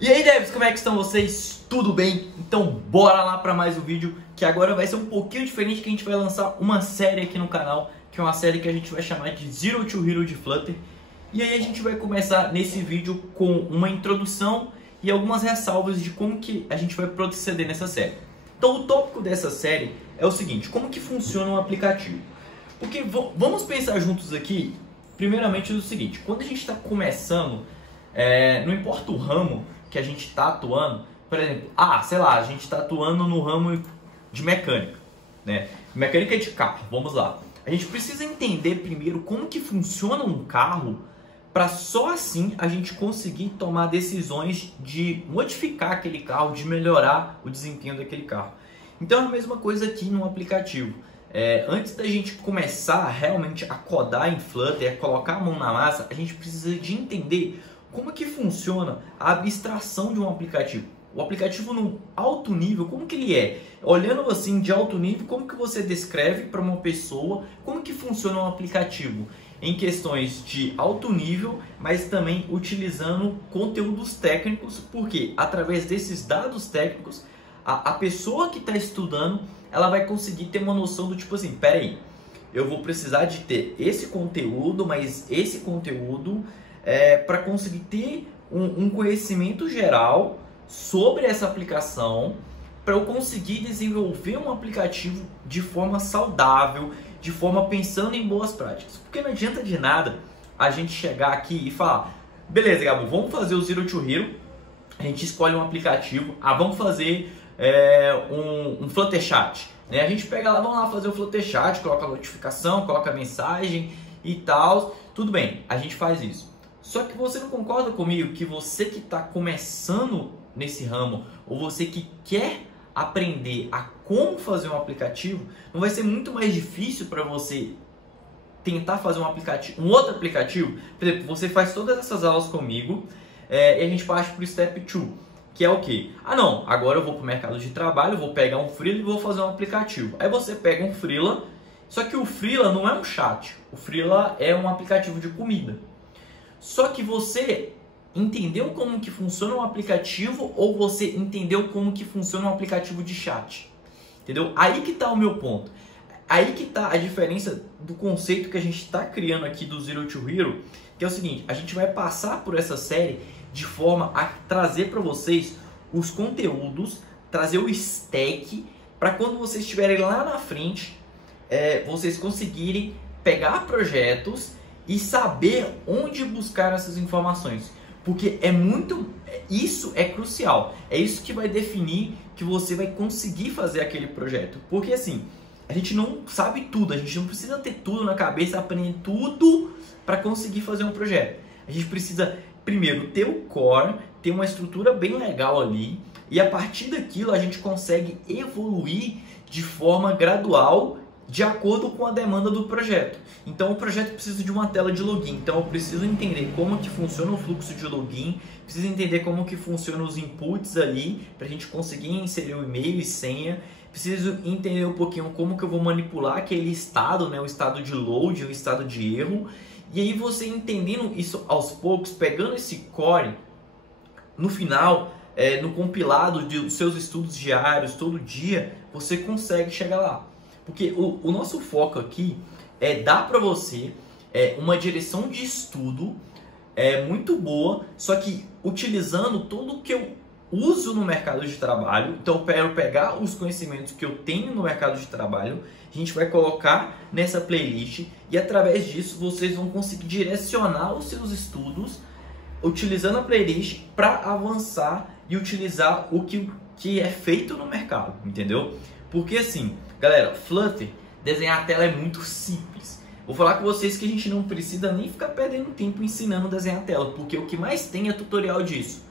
E aí, devs, como é que estão vocês? Tudo bem? Então bora lá para mais um vídeo, que agora vai ser um pouquinho diferente, que a gente vai lançar uma série aqui no canal, que é uma série que a gente vai chamar de Zero to Hero de Flutter. E aí a gente vai começar nesse vídeo com uma introdução e algumas ressalvas de como que a gente vai proceder nessa série. Então o tópico dessa série é o seguinte: como que funciona um aplicativo? Porque vamos pensar juntos aqui, primeiramente, o seguinte: quando a gente está começando, não importa o ramo que a gente está atuando, por exemplo, sei lá, a gente está atuando no ramo de mecânica, né? Mecânica de carro, vamos lá. A gente precisa entender primeiro como que funciona um carro, para só assim a gente conseguir tomar decisões de modificar aquele carro, de melhorar o desempenho daquele carro. Então é a mesma coisa aqui no aplicativo. Antes da gente começar realmente a codar em Flutter, a colocar a mão na massa, a gente precisa de entender como que funciona a abstração de um aplicativo. O aplicativo no alto nível, como que ele é? Olhando assim de alto nível, como que você descreve para uma pessoa como que funciona um aplicativo em questões de alto nível, mas também utilizando conteúdos técnicos, porque através desses dados técnicos, a pessoa que está estudando, ela vai conseguir ter uma noção do tipo assim, peraí, eu vou precisar de ter esse conteúdo, mas esse conteúdo para conseguir ter um conhecimento geral sobre essa aplicação, para eu conseguir desenvolver um aplicativo de forma saudável, de forma pensando em boas práticas. Porque não adianta de nada a gente chegar aqui e falar: beleza, Gabo, vamos fazer o Zero to Hero. A gente escolhe um aplicativo, vamos fazer um Flutter Chat, né? A gente pega lá, vamos lá fazer o Flutter Chat, coloca a notificação, coloca a mensagem e tal. Tudo bem, a gente faz isso. Só que você não concorda comigo que você que está começando nesse ramo, ou você que quer aprender a como fazer um aplicativo, não vai ser muito mais difícil para você tentar fazer um outro aplicativo? Por exemplo, você faz todas essas aulas comigo e a gente parte para o Step 2, que é o quê? Não, agora eu vou para o mercado de trabalho, vou pegar um freela e vou fazer um aplicativo. Aí você pega um freela, só que o freela não é um chat, o freela é um aplicativo de comida. Só que você entendeu como que funciona um aplicativo, ou você entendeu como que funciona um aplicativo de chat? Entendeu? Aí que está o meu ponto. Aí que está a diferença do conceito que a gente está criando aqui do Zero to Hero, que é o seguinte: a gente vai passar por essa série de forma a trazer para vocês os conteúdos, trazer o stack, para quando vocês estiverem lá na frente, vocês conseguirem pegar projetos e saber onde buscar essas informações. Porque isso é crucial. É isso que vai definir que você vai conseguir fazer aquele projeto. Porque assim, a gente não sabe tudo, a gente não precisa ter tudo na cabeça, aprender tudo para conseguir fazer um projeto. A gente precisa primeiro ter o core, ter uma estrutura bem legal ali, e a partir daquilo a gente consegue evoluir de forma gradual, de acordo com a demanda do projeto. Então o projeto precisa de uma tela de login, então eu preciso entender como que funciona o fluxo de login, preciso entender como que funcionam os inputs ali, para a gente conseguir inserir o e-mail e senha, preciso entender um pouquinho como que eu vou manipular aquele estado, né, o estado de load, o estado de erro. E aí você entendendo isso aos poucos, pegando esse core, no final, no compilado dos seus estudos diários, todo dia, você consegue chegar lá. Porque o nosso foco aqui é dar para você uma direção de estudo muito boa, só que utilizando tudo o que eu uso no mercado de trabalho. Então eu quero pegar os conhecimentos que eu tenho no mercado de trabalho, a gente vai colocar nessa playlist, e através disso vocês vão conseguir direcionar os seus estudos utilizando a playlist para avançar e utilizar o que é feito no mercado, entendeu? Porque assim, galera, Flutter, desenhar a tela é muito simples. Vou falar com vocês que a gente não precisa nem ficar perdendo tempo ensinando a desenhar a tela, porque o que mais tem é tutorial disso.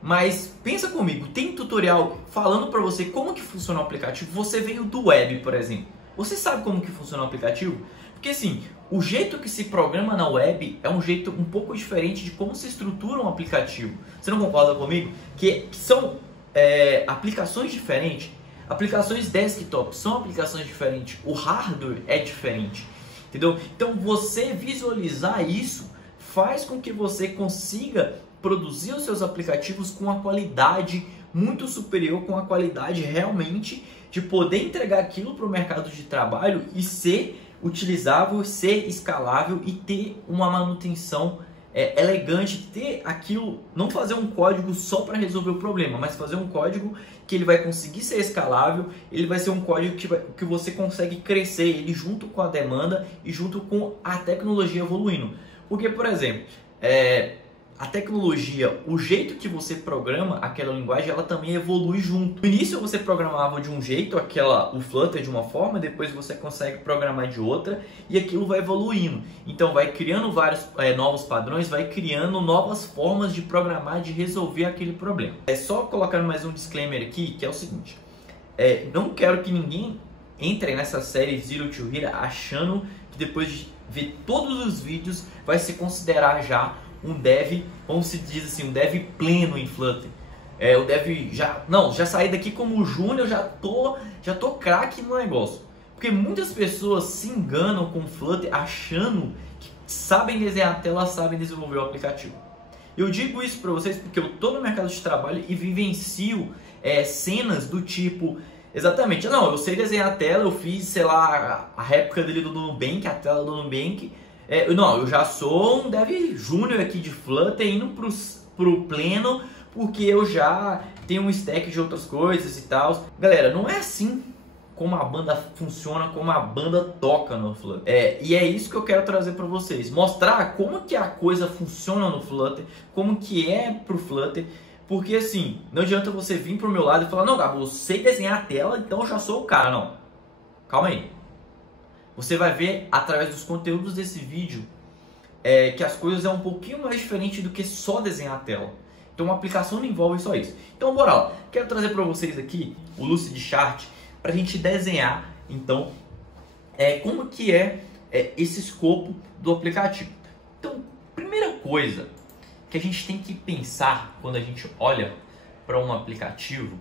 Mas pensa comigo, tem tutorial falando para você como que funciona o aplicativo. Você veio do web, por exemplo. Você sabe como que funciona o aplicativo? Porque assim, o jeito que se programa na web é um jeito um pouco diferente de como se estrutura um aplicativo. Você não concorda comigo? Que são aplicações diferentes. Aplicações desktop são aplicações diferentes. O hardware é diferente. Entendeu? Então você visualizar isso faz com que você consiga produzir os seus aplicativos com uma qualidade muito superior, com a qualidade realmente de poder entregar aquilo para o mercado de trabalho e ser utilizável, ser escalável e ter uma manutenção elegante, ter aquilo, não fazer um código só para resolver o problema, mas fazer um código que ele vai conseguir ser escalável, ele vai ser um código que você consegue crescer ele junto com a demanda e junto com a tecnologia evoluindo. Porque, por exemplo, a tecnologia, o jeito que você programa aquela linguagem, ela também evolui junto. No início você programava de um jeito, o Flutter de uma forma, depois você consegue programar de outra e aquilo vai evoluindo. Então vai criando vários novos padrões, vai criando novas formas de programar, de resolver aquele problema. É só colocando mais um disclaimer aqui, que é o seguinte. Não quero que ninguém entre nessa série Zero to Hero achando que depois de ver todos os vídeos vai se considerar já um dev, como se diz assim, um dev pleno em Flutter. O dev já saí daqui como júnior, já tô craque no negócio. Porque muitas pessoas se enganam com Flutter achando que sabem desenhar a tela, sabem desenvolver o aplicativo. Eu digo isso para vocês porque eu tô no mercado de trabalho e vivencio cenas do tipo, exatamente, não, eu sei desenhar a tela, eu fiz, sei lá, a réplica dele do Nubank, a tela do Nubank. Não, eu já sou um dev júnior aqui de Flutter indo pro pleno, porque eu já tenho um stack de outras coisas e tal. Galera, não é assim como a banda funciona, como a banda toca no Flutter. E é isso que eu quero trazer para vocês. Mostrar como que a coisa funciona no Flutter, como que é pro Flutter. Porque assim, não adianta você vir pro meu lado e falar, não, Gabo, eu sei desenhar a tela, então eu já sou o cara. Não, calma aí. Você vai ver através dos conteúdos desse vídeo que as coisas um pouquinho mais diferente do que só desenhar a tela. Então uma aplicação não envolve só isso. Então bora lá. Quero trazer para vocês aqui o Lucidchart para a gente desenhar então como que esse escopo do aplicativo. Então, primeira coisa que a gente tem que pensar quando a gente olha para um aplicativo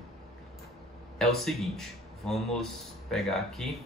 é o seguinte. Vamos pegar aqui.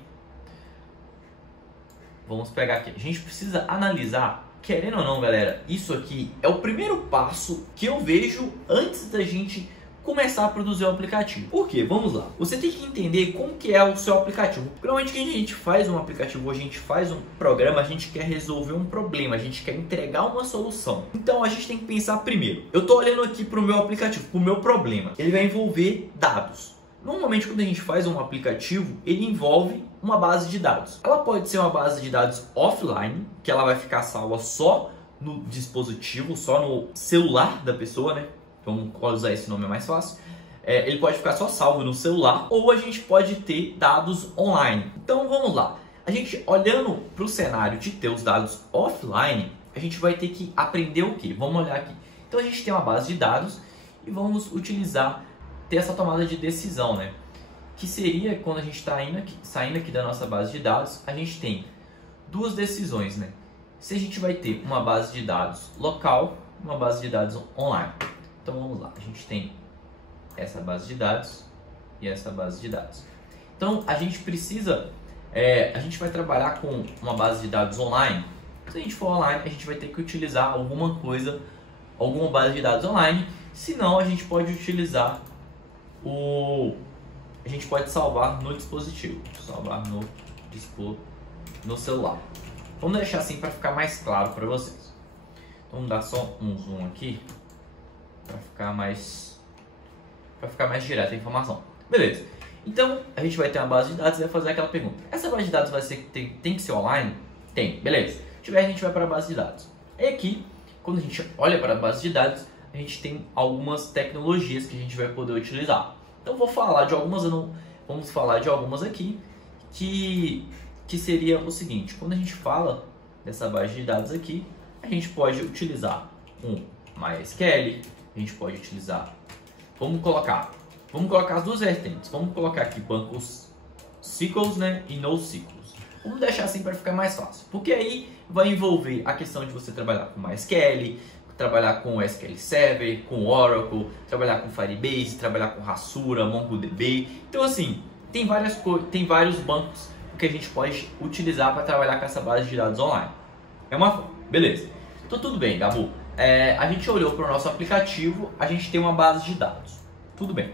A gente precisa analisar, querendo ou não, galera, isso aqui é o primeiro passo que eu vejo antes da gente começar a produzir o aplicativo. Por quê? Vamos lá. Você tem que entender como que é o seu aplicativo. Normalmente quando a gente faz um aplicativo, a gente faz um programa, a gente quer resolver um problema, a gente quer entregar uma solução. Então a gente tem que pensar primeiro. Eu estou olhando aqui para o meu aplicativo, para o meu problema. Ele vai envolver dados. Normalmente quando a gente faz um aplicativo, ele envolve uma base de dados. Ela pode ser uma base de dados offline, que ela vai ficar salva só no dispositivo, só no celular da pessoa, né? Vamos usar esse nome, é mais fácil. Ele pode ficar só salvo no celular, ou a gente pode ter dados online. Então vamos lá. A gente olhando para o cenário de ter os dados offline, a gente vai ter que aprender o quê? Vamos olhar aqui. Então a gente tem uma base de dados e vamos ter essa tomada de decisão, né? Que seria quando a gente está saindo aqui da nossa base de dados, a gente tem duas decisões, né? Se a gente vai ter uma base de dados local, uma base de dados online. Então vamos lá, a gente tem essa base de dados e essa base de dados. Então a gente precisa, a gente vai trabalhar com uma base de dados online. Se a gente for online, a gente vai ter que utilizar alguma base de dados online. Senão a gente pode utilizar a gente pode salvar no dispositivo, no celular. Vamos deixar assim para ficar mais claro para vocês. Então, vamos dar só um zoom aqui para ficar mais direta a informação. Beleza. Então a gente vai ter uma base de dados e vai fazer aquela pergunta. Essa base de dados tem que ser online? Tem, beleza. Se tiver, a gente vai para a base de dados. E aqui, quando a gente olha para a base de dados, a gente tem algumas tecnologias que a gente vai poder utilizar. Então vamos falar de algumas aqui que seria o seguinte. Quando a gente fala dessa base de dados aqui, a gente pode utilizar um MySQL, a gente pode utilizar, vamos colocar as duas vertentes. Vamos colocar aqui bancos SQLs, né, e NoSQLs. Vamos deixar assim para ficar mais fácil, porque aí vai envolver a questão de você trabalhar com MySQL, trabalhar com SQL Server, com Oracle, trabalhar com Firebase, trabalhar com Hasura, MongoDB. Então assim, tem vários bancos que a gente pode utilizar para trabalhar com essa base de dados online. É uma forma, beleza. Então tudo bem, Gabu. a gente olhou para o nosso aplicativo, a gente tem uma base de dados. Tudo bem.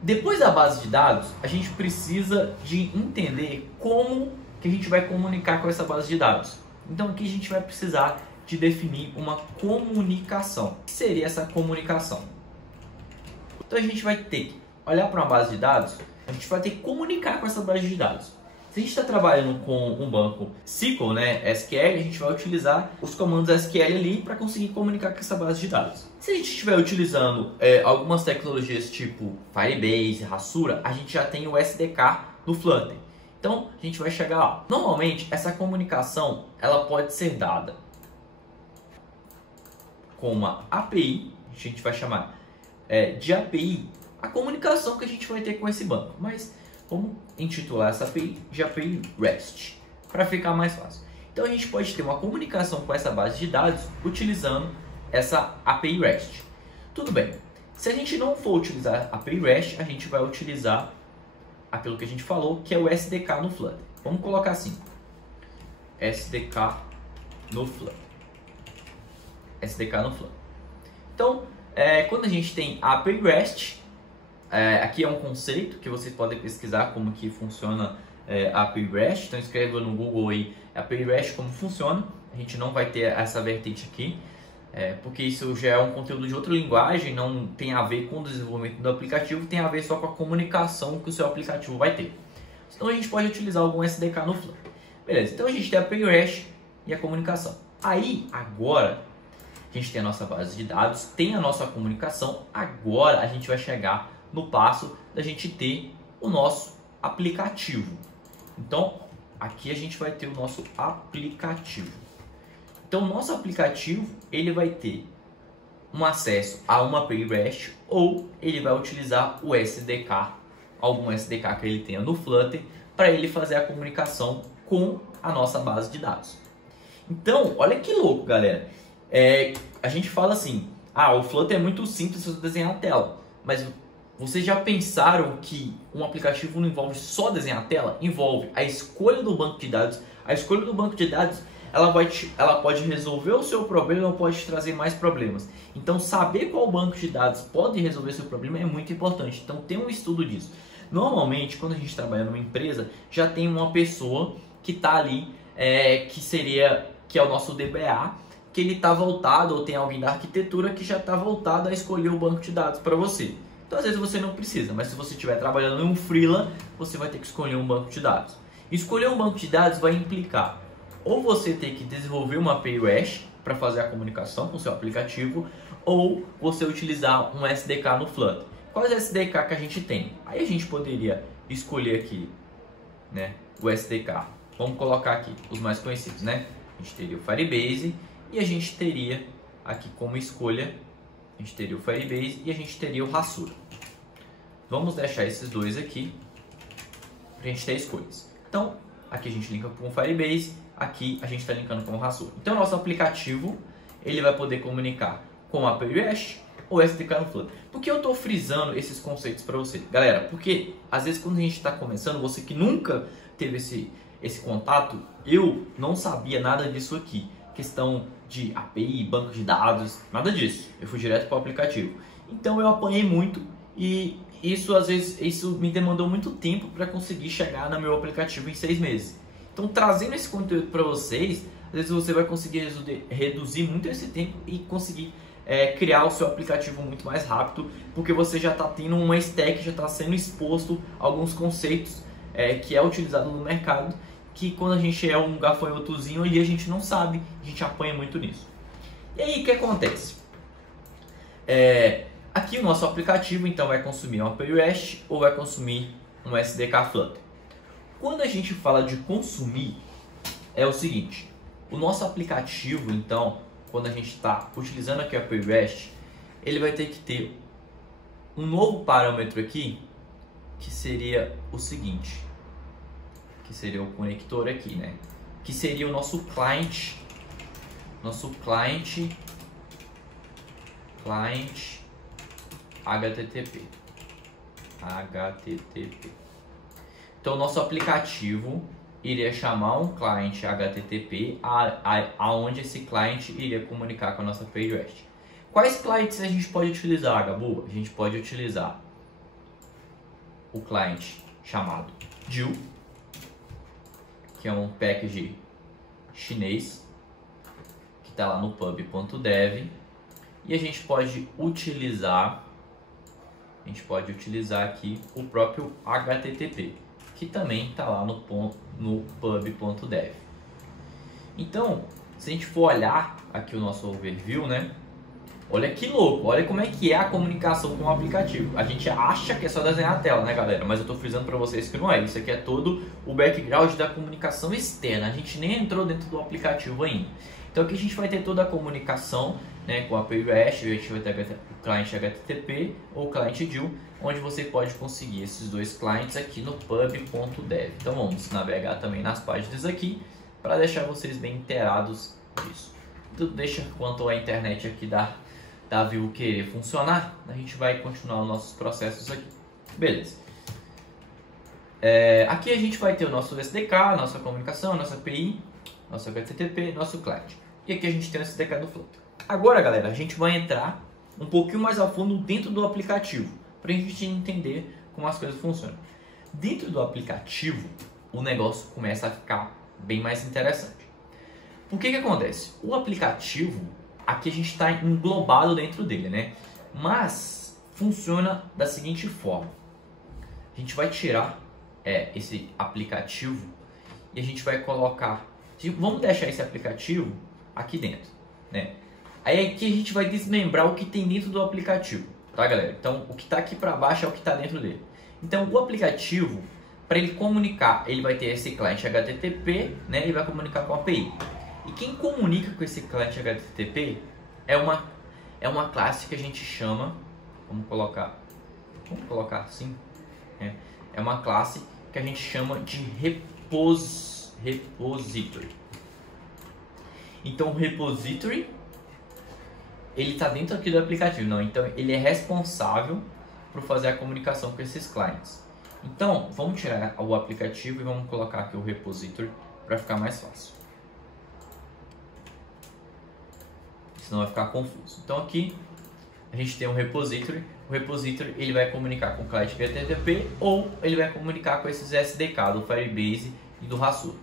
Depois da base de dados, a gente precisa de entender como que a gente vai comunicar com essa base de dados. Então aqui a gente vai precisar de definir uma comunicação. O que seria essa comunicação? Então a gente vai ter que olhar para uma base de dados, a gente vai ter que comunicar com essa base de dados. Se a gente está trabalhando com um banco SQL, né, SQL, a gente vai utilizar os comandos SQL ali para conseguir comunicar com essa base de dados. Se a gente estiver utilizando algumas tecnologias tipo Firebase, Hasura, a gente já tem o SDK no Flutter. Então a gente vai chegar lá. Normalmente essa comunicação ela pode ser dada com uma API, a gente vai chamar de API a comunicação que a gente vai ter com esse banco. Mas vamos intitular essa API de API REST, para ficar mais fácil. Então a gente pode ter uma comunicação com essa base de dados utilizando essa API REST. Tudo bem, se a gente não for utilizar a API REST, a gente vai utilizar aquilo que a gente falou, que é o SDK no Flutter. Vamos colocar assim, SDK no Flutter. SDK no Flutter. Então, quando a gente tem a API REST, aqui é um conceito que vocês podem pesquisar como que funciona a API REST. Então escreva no Google aí API REST como funciona. A gente não vai ter essa vertente aqui, porque isso já é um conteúdo de outra linguagem, não tem a ver com o desenvolvimento do aplicativo, tem a ver só com a comunicação que o seu aplicativo vai ter. Então a gente pode utilizar algum SDK no Flutter. Beleza, então a gente tem a API REST e a comunicação. Aí, agora, a gente tem a nossa base de dados, tem a nossa comunicação, agora a gente vai chegar no passo da gente ter o nosso aplicativo. Então, aqui a gente vai ter o nosso aplicativo. Então, o nosso aplicativo, ele vai ter um acesso a uma API REST ou ele vai utilizar o SDK, algum SDK que ele tenha no Flutter, para ele fazer a comunicação com a nossa base de dados. Então, olha que louco, galera. A gente fala assim, o Flutter é muito simples para desenhar a tela, mas vocês já pensaram que um aplicativo não envolve só desenhar a tela? Envolve a escolha do banco de dados. A escolha do banco de dados, ela pode resolver o seu problema ou pode te trazer mais problemas. Então, saber qual banco de dados pode resolver seu problema é muito importante. Então, tem um estudo disso. Normalmente, quando a gente trabalha numa empresa, já tem uma pessoa que está ali, que é o nosso DBA, que ele está voltado, ou tem alguém da arquitetura que já está voltado a escolher o banco de dados para você. Então, às vezes você não precisa, mas se você estiver trabalhando em um freela, você vai ter que escolher um banco de dados. Escolher um banco de dados vai implicar ou você ter que desenvolver uma API REST para fazer a comunicação com o seu aplicativo, ou você utilizar um SDK no Flutter. Quais SDK que a gente tem? Aí a gente poderia escolher aqui, né, o SDK. Vamos colocar aqui os mais conhecidos, né? A gente teria o Firebase e a gente teria aqui como escolha, a gente teria o Firebase e a gente teria o Hasura. Vamos deixar esses dois aqui para a gente ter escolhas. Então, aqui a gente linka com o Firebase, aqui a gente está linkando com o Hasura. Então, nosso aplicativo ele vai poder comunicar com a API REST ou SDK no Flutter. Por que eu estou frisando esses conceitos para você? Galera, porque às vezes quando a gente está começando, você que nunca teve esse contato, eu não sabia nada disso aqui. Questão de API, banco de dados, nada disso. Eu fui direto para o aplicativo. Então eu apanhei muito e isso às vezes me demandou muito tempo para conseguir chegar no meu aplicativo em 6 meses. Então trazendo esse conteúdo para vocês, às vezes você vai conseguir reduzir muito esse tempo e conseguir criar o seu aplicativo muito mais rápido, porque você já está tendo uma stack, já está sendo exposto a alguns conceitos que é utilizado no mercado, que quando a gente é um gafanhotozinho ali, a gente não sabe, a gente apanha muito nisso. E aí, o que acontece? Aqui o nosso aplicativo, então, vai consumir uma API REST ou vai consumir um SDK Flutter. Quando a gente fala de consumir, é o seguinte, o nosso aplicativo, então, quando a gente está utilizando aqui a API REST, ele vai ter que ter um novo parâmetro aqui, que seria o seguinte, que seria o conector aqui, né? Que seria o nosso client HTTP. Então, nosso aplicativo, iria chamar um client HTTP aonde esse client iria comunicar com a nossa page REST. Quais clients a gente pode utilizar, Gabu? A gente pode utilizar o client chamado Diu, que é um package chinês que está lá no pub.dev, e a gente pode utilizar aqui o próprio HTTP, que também está lá no pub.dev. Então, se a gente for olhar aqui o nosso overview, né? Olha que louco, olha como é que é a comunicação com o aplicativo. A gente acha que é só desenhar a tela, né, galera? Mas eu estou frisando para vocês que não é. Isso aqui é todo o background da comunicação externa. A gente nem entrou dentro do aplicativo ainda. Então aqui a gente vai ter toda a comunicação, né, com a API REST. A gente vai ter o cliente HTTP ou o cliente Diu, onde você pode conseguir esses dois clientes aqui no pub.dev. Então vamos navegar também nas páginas aqui para deixar vocês bem inteirados disso. Tudo deixa quanto a internet aqui da Vue querer funcionar, a gente vai continuar os nossos processos aqui. Beleza. Aqui a gente vai ter o nosso SDK, nossa comunicação, nossa API, nosso HTTP, nosso client. E aqui a gente tem o SDK do Flutter. Agora, galera, a gente vai entrar um pouquinho mais a fundo dentro do aplicativo, para a gente entender como as coisas funcionam. Dentro do aplicativo, o negócio começa a ficar bem mais interessante. O que acontece? O aplicativo, aqui a gente está englobado dentro dele, né? Mas funciona da seguinte forma: a gente vai tirar esse aplicativo e a gente vai colocar. Vamos deixar esse aplicativo aqui dentro, né? Aí aqui a gente vai desmembrar o que tem dentro do aplicativo, tá, galera? Então o que está aqui para baixo é o que está dentro dele. Então o aplicativo, para ele comunicar, ele vai ter esse cliente HTTP, né? Ele vai comunicar com a API. E quem comunica com esse cliente HTTP é uma classe que a gente chama, vamos colocar assim, é uma classe que a gente chama de repository. Então o repository, ele está dentro aqui do aplicativo, não? Então ele é responsável por fazer a comunicação com esses clientes. Então vamos tirar o aplicativo e vamos colocar aqui o repository para ficar mais fácil. Senão vai ficar confuso. Então aqui a gente tem um repository. O repository ele vai comunicar com o cliente HTTP ou ele vai comunicar com esses SDK do Firebase e do Hasura.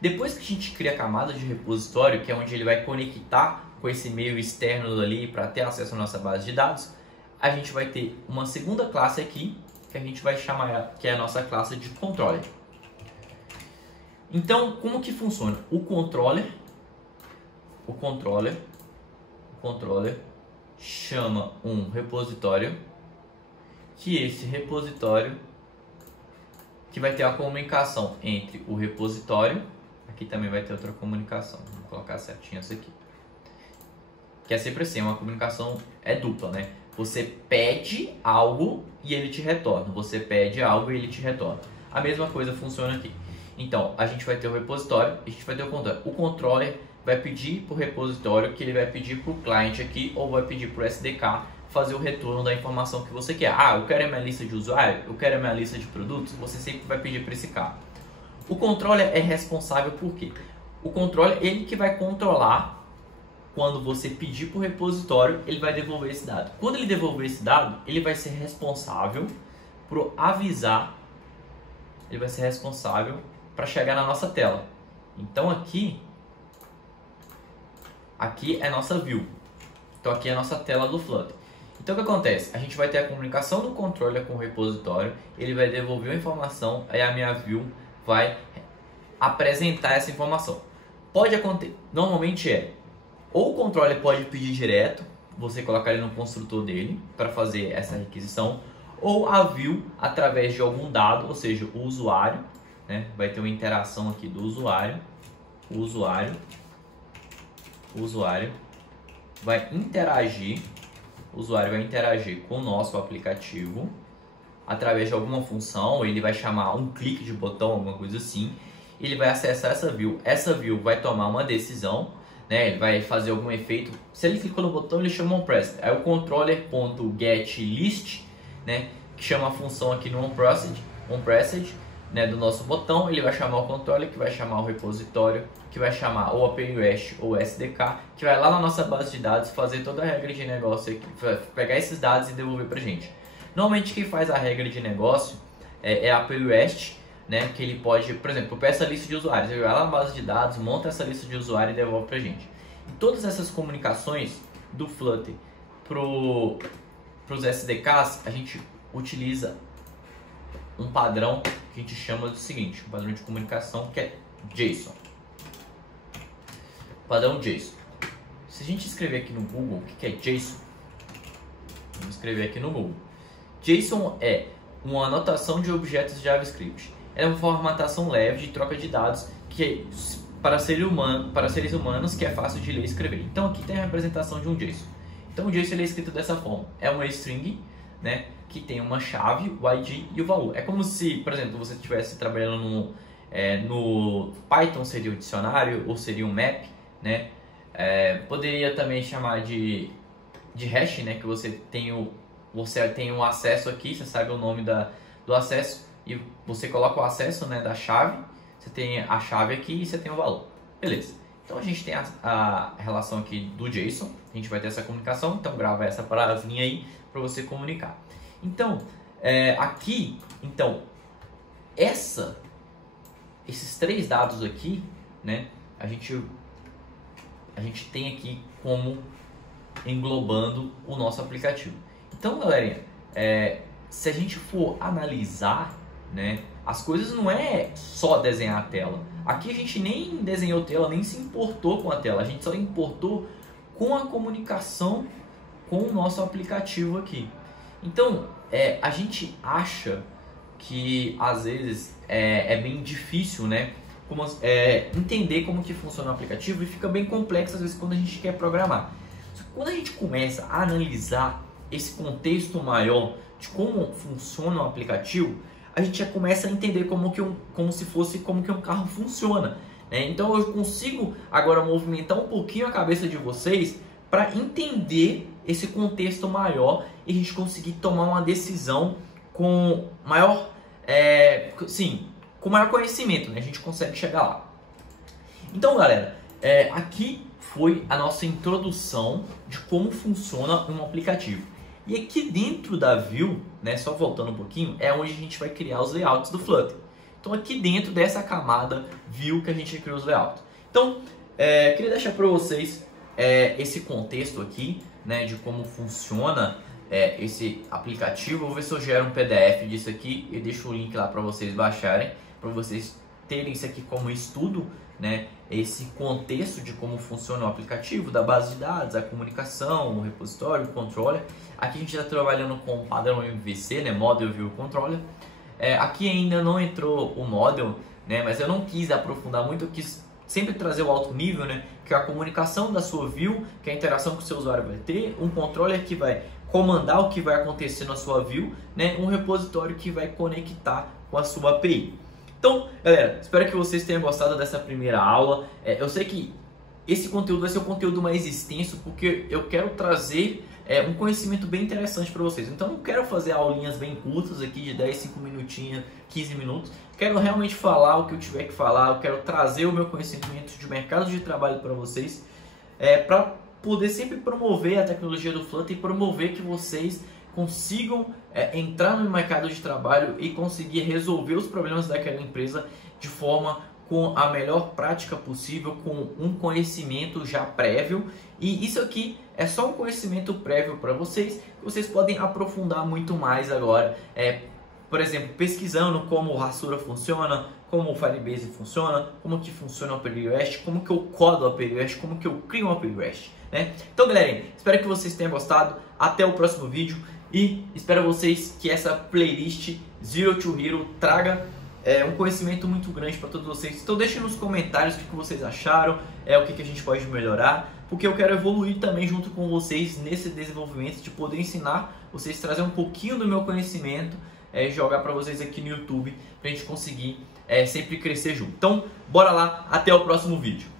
Depois que a gente cria a camada de repositório, que é onde ele vai conectar com esse meio externo ali para ter acesso à nossa base de dados, a gente vai ter uma segunda classe aqui que a gente vai chamar, que é a nossa classe de controller. Então, como que funciona? O controller chama um repositório, que esse repositório que vai ter a comunicação entre o repositório, aqui também vai ter outra comunicação, vou colocar certinho isso aqui, que é sempre assim, uma comunicação dupla, né? Você pede algo e ele te retorna, você pede algo e ele te retorna. A mesma coisa funciona aqui. Então, a gente vai ter o repositório, a gente vai ter o controller. O controller vai pedir para o repositório, que ele vai pedir para o cliente aqui, ou vai pedir para o SDK fazer o retorno da informação que você quer. Ah, eu quero a minha lista de usuário, eu quero a minha lista de produtos, você sempre vai pedir para esse cara. O controller é responsável por quê? O controller, ele que vai controlar quando você pedir para o repositório, ele vai devolver esse dado. Quando ele devolver esse dado, ele vai ser responsável por avisar, ele vai ser responsável para chegar na nossa tela. Então aqui é nossa view. Então aqui é a nossa tela do Flutter. Então o que acontece? A gente vai ter a comunicação do controller com o repositório, ele vai devolver a informação, aí a minha view vai apresentar essa informação. Pode acontecer, normalmente ou o controller pode pedir direto, você colocar ele no construtor dele para fazer essa requisição, ou a view através de algum dado, ou seja, o usuário, né? Vai ter uma interação aqui do usuário, o usuário vai interagir com o nosso aplicativo através de alguma função, ele vai chamar um clique de botão, alguma coisa assim, ele vai acessar essa view vai tomar uma decisão, né? Ele vai fazer algum efeito, se ele clicou no botão ele chama onProcessed, aí o controller.getList, né? Que chama a função aqui no onProcessed, né, do nosso botão, ele vai chamar o controller, que vai chamar o repositório, que vai chamar ou API REST ou SDK, que vai lá na nossa base de dados fazer toda a regra de negócio aqui, pegar esses dados e devolver pra gente. Normalmente quem faz a regra de negócio é a API REST, né, que ele pode, por exemplo, eu peço a lista de usuários, ele vai lá na base de dados, monta essa lista de usuários e devolve pra gente. E todas essas comunicações do Flutter para os SDKs, a gente utiliza um padrão que a gente chama do seguinte, um padrão de comunicação que é JSON. Padrão JSON. Se a gente escrever aqui no Google o que é JSON, vamos escrever aqui no Google. JSON é uma anotação de objetos de JavaScript. É uma formatação leve de troca de dados que para seres humanos que é fácil de ler e escrever. Então aqui tem a representação de um JSON. Então o JSON ele é escrito dessa forma. É uma string, né, que tem uma chave, o ID e o valor. É como se, por exemplo, você estivesse trabalhando no Python, seria o dicionário ou seria um map, né? Poderia também chamar de hash, né, que você tem um acesso aqui, você sabe o nome do acesso e você coloca o acesso, né, da chave. Você tem a chave aqui e você tem o valor. Beleza. Então a gente tem a relação aqui do JSON. A gente vai ter essa comunicação. Então grava essa palavrinha aí para você comunicar. Então aqui, esses três dados aqui, né? A gente tem aqui como englobando o nosso aplicativo. Então, galerinha, se a gente for analisar, né, as coisas não é só desenhar a tela. Aqui a gente nem desenhou tela, nem se importou com a tela. A gente só importou com a comunicação com o nosso aplicativo aqui. Então, a gente acha que às vezes é bem difícil, né, entender como que funciona o aplicativo, e fica bem complexo às vezes quando a gente quer programar. Quando a gente começa a analisar esse contexto maior de como funciona o aplicativo, a gente já começa a entender como que um carro funciona, né? Então eu consigo agora movimentar um pouquinho a cabeça de vocês para entender esse contexto maior e a gente conseguir tomar uma decisão com maior, com maior conhecimento, né? A gente consegue chegar lá. Então, galera, aqui foi a nossa introdução de como funciona um aplicativo. E aqui dentro da Vue, né, só voltando um pouquinho, é onde a gente vai criar os layouts do Flutter. Então aqui dentro dessa camada Vue que a gente criou os layouts. Então, queria deixar para vocês esse contexto aqui, né, de como funciona esse aplicativo. Vou ver se eu gero um PDF disso aqui e deixo o link lá para vocês baixarem, para vocês terem isso aqui como estudo, né, esse contexto de como funciona o aplicativo, da base de dados, a comunicação, o repositório, o controller. Aqui a gente está trabalhando com o padrão MVC, né, Model View Controller. Aqui ainda não entrou o Model, né, mas eu não quis aprofundar muito, eu quis sempre trazer o alto nível, né, que é a comunicação da sua view, que é a interação que o seu usuário vai ter, um controller que vai comandar o que vai acontecer na sua view, né, um repositório que vai conectar com a sua API. Então, galera, espero que vocês tenham gostado dessa primeira aula. Eu sei que esse conteúdo vai ser um conteúdo mais extenso, porque eu quero trazer um conhecimento bem interessante para vocês. Então, não quero fazer aulinhas bem curtas aqui de 10, 5 minutinhos, 15 minutos. Quero realmente falar o que eu tiver que falar. Eu quero trazer o meu conhecimento de mercado de trabalho para vocês, para poder sempre promover a tecnologia do Flutter e promover que vocês consigam entrar no mercado de trabalho e conseguir resolver os problemas daquela empresa de forma com a melhor prática possível, com um conhecimento já prévio. E isso aqui é só um conhecimento prévio para vocês, que vocês podem aprofundar muito mais agora. Por exemplo, pesquisando como o Hasura funciona, como o Firebase funciona, como que funciona o API REST, como que eu codo o API REST, como que eu crio um API REST, né? Então, galerinha, espero que vocês tenham gostado. Até o próximo vídeo. E espero vocês que essa playlist Zero to Hero traga um conhecimento muito grande para todos vocês. Então deixem nos comentários o que vocês acharam, o que a gente pode melhorar, porque eu quero evoluir também junto com vocês nesse desenvolvimento, de poder ensinar vocês, trazer um pouquinho do meu conhecimento, jogar para vocês aqui no YouTube, para a gente conseguir sempre crescer junto. Então bora lá, até o próximo vídeo.